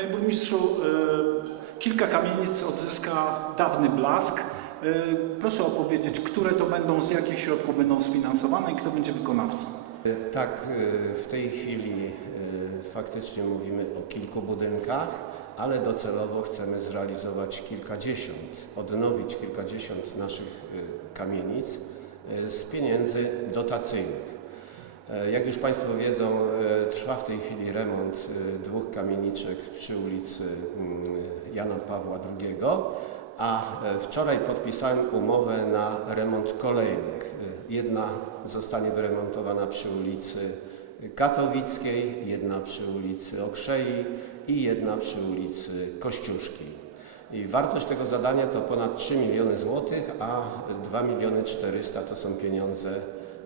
Panie burmistrzu, e, kilka kamienic odzyska dawny blask. E, Proszę opowiedzieć, które to będą, z jakich środków będą sfinansowane i kto będzie wykonawcą. Tak, y, w tej chwili faktycznie mówimy o kilku budynkach, ale docelowo chcemy zrealizować kilkadziesiąt, odnowić kilkadziesiąt naszych kamienic z pieniędzy dotacyjnych. E, Jak już Państwo wiedzą, e, trwa w tej chwili remont e, dwóch kamieniczek przy ulicy mm, Jana Pawła II, a wczoraj podpisałem umowę na remont kolejnych. Jedna zostanie wyremontowana przy ulicy Katowickiej, jedna przy ulicy Okrzei i jedna przy ulicy Kościuszki. I wartość tego zadania to ponad 3 miliony złotych, a 2 miliony 400 to są pieniądze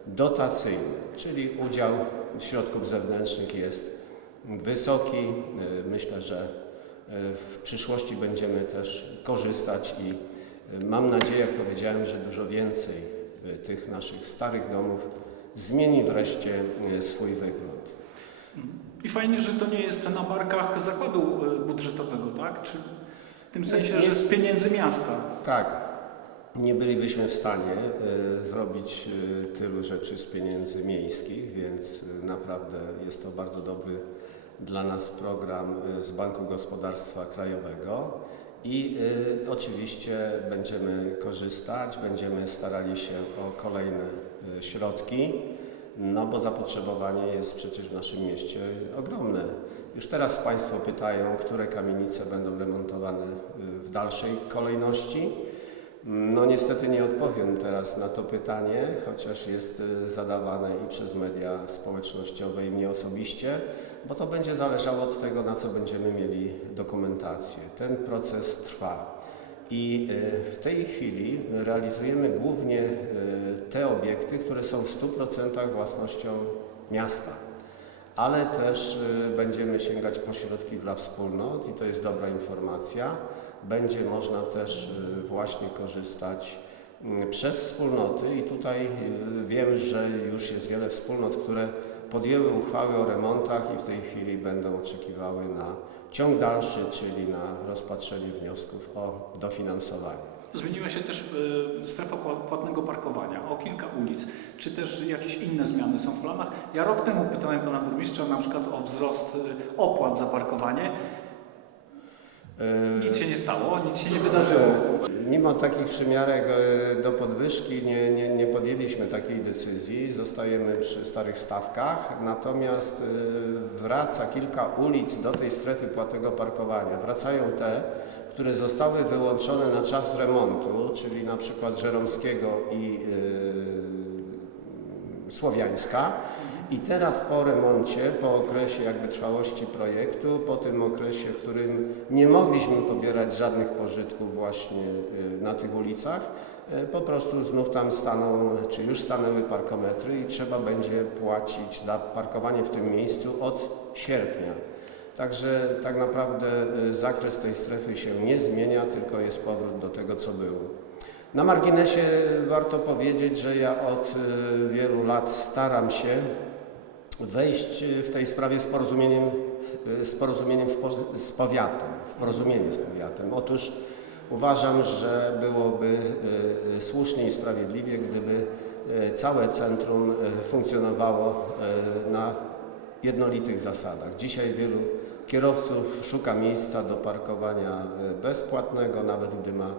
dotacyjne, czyli udział środków zewnętrznych jest wysoki. Y, Myślę, że y, w przyszłości będziemy też korzystać i y, mam nadzieję, jak powiedziałem, że dużo więcej tych naszych starych domów zmieni wreszcie swój wygląd. I fajnie, że to nie jest na barkach zakładu e, budżetowego, tak? Czy w tym sensie, że z pieniędzy miasta. Tak, nie bylibyśmy w stanie y, zrobić y, tylu rzeczy z pieniędzy miejskich, więc y, naprawdę jest to bardzo dobry dla nas program z Banku Gospodarstwa Krajowego. I oczywiście będziemy korzystać, będziemy starali się o kolejne środki, no bo zapotrzebowanie jest przecież w naszym mieście ogromne. Już teraz Państwo pytają, które kamienice będą remontowane w dalszej kolejności. No niestety nie odpowiem teraz na to pytanie, chociaż jest y, zadawane i przez media społecznościowe i mnie osobiście, bo to będzie zależało od tego, na co będziemy mieli dokumentację. Ten proces trwa. I y, w tej chwili realizujemy głównie y, te obiekty, które są w 100% własnością miasta. Ale też będziemy sięgać po środki dla wspólnot i to jest dobra informacja. Będzie można też y, właśnie korzystać mm, przez wspólnoty i tutaj y, wiem, że już jest wiele wspólnot, które podjęły uchwały o remontach i w tej chwili będą oczekiwały na ciąg dalszy, czyli na rozpatrzenie wniosków o dofinansowanie. Zmieniła się też e, strefa pła- płatnego parkowania o kilka ulic. Czy też jakieś inne zmiany są w planach? Ja rok temu pytałem pana burmistrza na przykład o wzrost opłat za parkowanie. Y, Nic się nie stało, nic się nie wydarzyło. Mimo takich przymiarek e, do podwyżki nie, nie, nie podjęliśmy takiej decyzji, zostajemy przy starych stawkach, natomiast e, wraca kilka ulic do tej strefy płatnego parkowania. Wracają te, które zostały wyłączone na czas remontu, czyli na przykład Żeromskiego i e, Słowiańska. I teraz po remoncie, po okresie jakby trwałości projektu, po tym okresie, w którym nie mogliśmy pobierać żadnych pożytków właśnie y, na tych ulicach, y, po prostu znów tam staną, czy już stanęły parkometry i trzeba będzie płacić za parkowanie w tym miejscu od sierpnia. Także tak naprawdę y, zakres tej strefy się nie zmienia, tylko jest powrót do tego, co było. Na marginesie warto powiedzieć, że ja od wielu lat staram się wejść y, w tej sprawie z porozumieniem, y, z porozumieniem w z powiatem, w porozumienie z powiatem. Otóż uważam, że byłoby y, słusznie i sprawiedliwie, gdyby całe centrum funkcjonowało na jednolitych zasadach. Dzisiaj wielu kierowców szuka miejsca do parkowania bezpłatnego, nawet gdy ma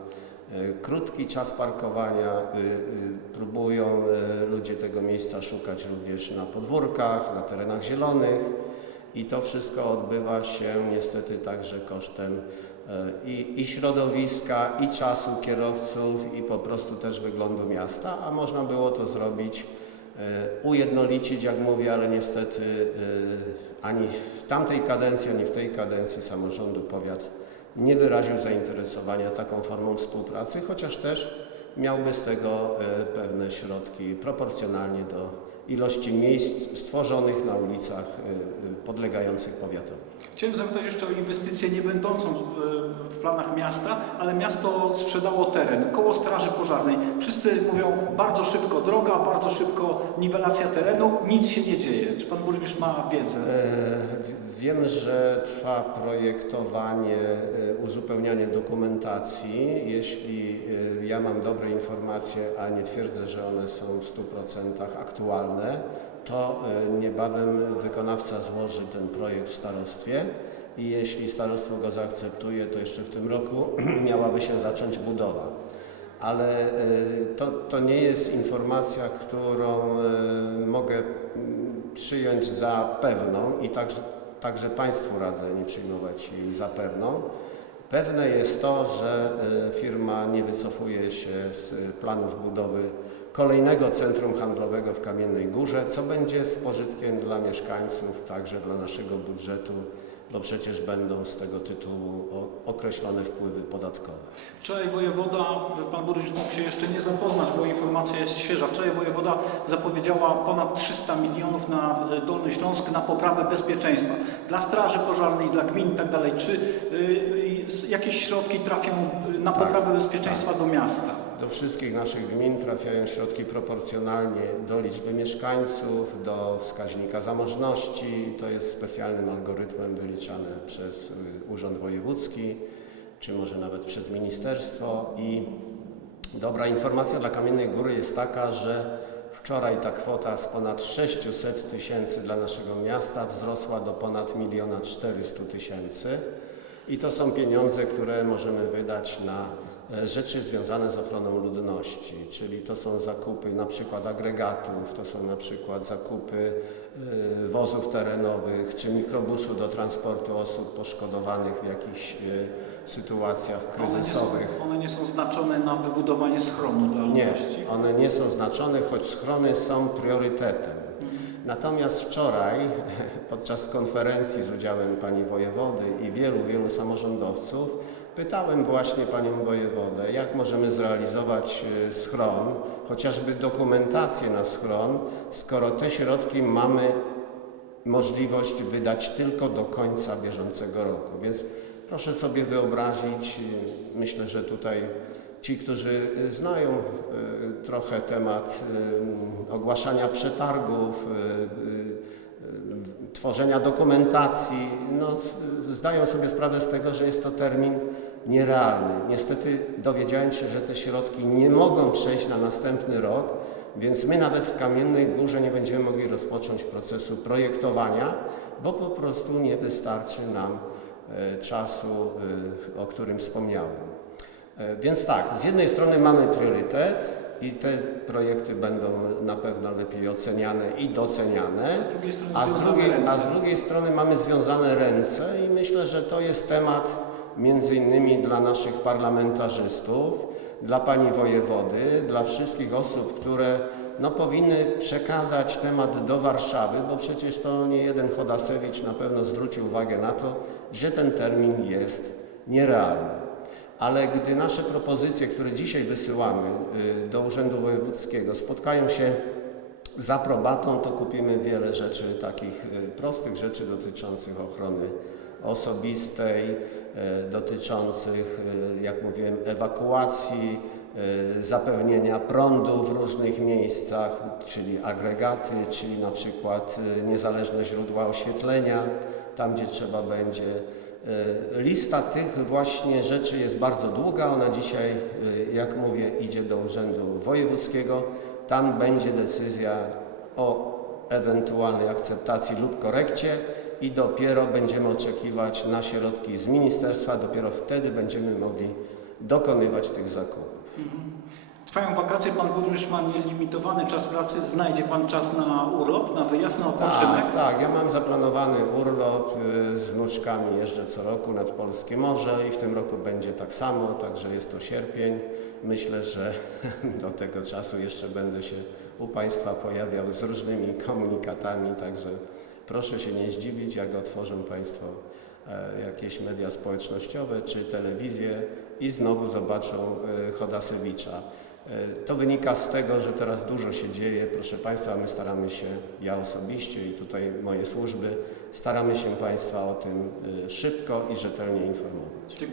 krótki czas parkowania. y, y, Próbują y, ludzie tego miejsca szukać również na podwórkach, na terenach zielonych i to wszystko odbywa się niestety także kosztem y, i, i środowiska, i czasu kierowców, i po prostu też wyglądu miasta, a można było to zrobić e, ujednolicić, jak mówię, ale niestety e, ani w tamtej kadencji, ani w tej kadencji samorządu powiat nie wyraził zainteresowania taką formą współpracy, chociaż też miałby z tego e, pewne środki proporcjonalnie do ilości miejsc stworzonych na ulicach e, e, podlegających powiatowi. Chciałem zapytać jeszcze o inwestycję nie będącą w, w planach miasta, ale miasto sprzedało teren koło Straży Pożarnej. Wszyscy mówią bardzo szybko droga, bardzo szybko niwelacja terenu, nic się nie dzieje. Czy pan burmistrz ma wiedzę? E, Wiem, że trwa projektowanie, e, uzupełnianie dokumentacji. Jeśli e, ja mam dobre informacje, a nie twierdzę, że one są w 100% aktualne, to e, niebawem wykonawca złoży ten projekt w starostwie i jeśli starostwo go zaakceptuje, to jeszcze w tym roku miałaby się zacząć budowa. Ale e, to, to nie jest informacja, którą e, mogę mm, przyjąć za pewną i także, także Państwu radzę nie przyjmować jej za pewną. Pewne jest to, że firma nie wycofuje się z planów budowy kolejnego centrum handlowego w Kamiennej Górze, co będzie z pożytkiem dla mieszkańców, także dla naszego budżetu, bo przecież będą z tego tytułu określone wpływy podatkowe. Wczoraj wojewoda, pan burmistrz mógł się jeszcze nie zapoznać, bo informacja jest świeża. Wczoraj wojewoda zapowiedziała ponad 300 milionów na e, Dolny Śląsk na poprawę bezpieczeństwa dla straży pożarnej, dla gmin i tak. Czy y, jakieś środki trafią y, na Tak, poprawę bezpieczeństwa do miasta? Do wszystkich naszych gmin trafiają środki proporcjonalnie do liczby mieszkańców, do wskaźnika zamożności. To jest specjalnym algorytmem wyliczane przez y, Urząd Wojewódzki, czy może nawet przez ministerstwo. I dobra informacja dla Kamiennej Góry jest taka, że wczoraj ta kwota z ponad 600 tysięcy dla naszego miasta wzrosła do ponad 1 400 tysięcy. I to są pieniądze, które możemy wydać na rzeczy związane z ochroną ludności, czyli to są zakupy na przykład agregatów, to są na przykład zakupy e, wozów terenowych czy mikrobusu do transportu osób poszkodowanych w jakichś e, sytuacjach kryzysowych. One nie, są, one nie są znaczone na wybudowanie schronu dla Nie, ludności. one nie są znaczone, choć schrony są priorytetem. Natomiast wczoraj podczas konferencji z udziałem pani wojewody i wielu, wielu samorządowców pytałem właśnie panią wojewodę, jak możemy zrealizować e, schron, chociażby dokumentację na schron, skoro te środki mamy możliwość wydać tylko do końca bieżącego roku. Więc proszę sobie wyobrazić, y, myślę, że tutaj ci, którzy znają y, trochę temat y, ogłaszania przetargów, y, tworzenia dokumentacji, no, zdają sobie sprawę z tego, że jest to termin nierealny. Niestety dowiedziałem się, że te środki nie mogą przejść na następny rok, więc my nawet w Kamiennej Górze nie będziemy mogli rozpocząć procesu projektowania, bo po prostu nie wystarczy nam e, czasu, e, o którym wspomniałem. E, Więc tak, z jednej strony mamy priorytet i te projekty będą na pewno lepiej oceniane i doceniane, a z drugiej, a z drugiej strony mamy związane ręce i myślę, że to jest temat między innymi dla naszych parlamentarzystów, dla pani wojewody, dla wszystkich osób, które no, powinny przekazać temat do Warszawy, bo przecież to nie jeden Chodasewicz na pewno zwrócił uwagę na to, że ten termin jest nierealny. Ale gdy nasze propozycje, które dzisiaj wysyłamy y, do Urzędu Wojewódzkiego, spotkają się z aprobatą, to kupimy wiele rzeczy, takich y, prostych rzeczy dotyczących ochrony osobistej, y, dotyczących, jak mówiłem, ewakuacji, zapewnienia prądu w różnych miejscach, czyli agregaty, czyli na przykład niezależne źródła oświetlenia, tam gdzie trzeba będzie. Y, Lista tych właśnie rzeczy jest bardzo długa. Ona dzisiaj, y, jak mówię, idzie do Urzędu Wojewódzkiego. Tam będzie decyzja o ewentualnej akceptacji lub korekcie i dopiero będziemy oczekiwać na środki z ministerstwa. Dopiero wtedy będziemy mogli dokonywać tych zakupów. Trwają wakacje, pan burmistrz ma nielimitowany czas pracy. Znajdzie pan czas na urlop, na wyjazd, na odpoczynek? Tak, tak. Ja mam zaplanowany urlop y, z wnuczkami. Jeżdżę co roku nad Polskie Morze i w tym roku będzie tak samo, także jest to sierpień. Myślę, że do tego czasu jeszcze będę się u Państwa pojawiał z różnymi komunikatami, także proszę się nie zdziwić, jak otworzą Państwo e, jakieś media społecznościowe czy telewizję i znowu zobaczą e, Chodasewicza. E, To wynika z tego, że teraz dużo się dzieje. Proszę Państwa, my staramy się, ja osobiście i tutaj moje służby, staramy się Państwa o tym e, szybko i rzetelnie informować. Dziękuję.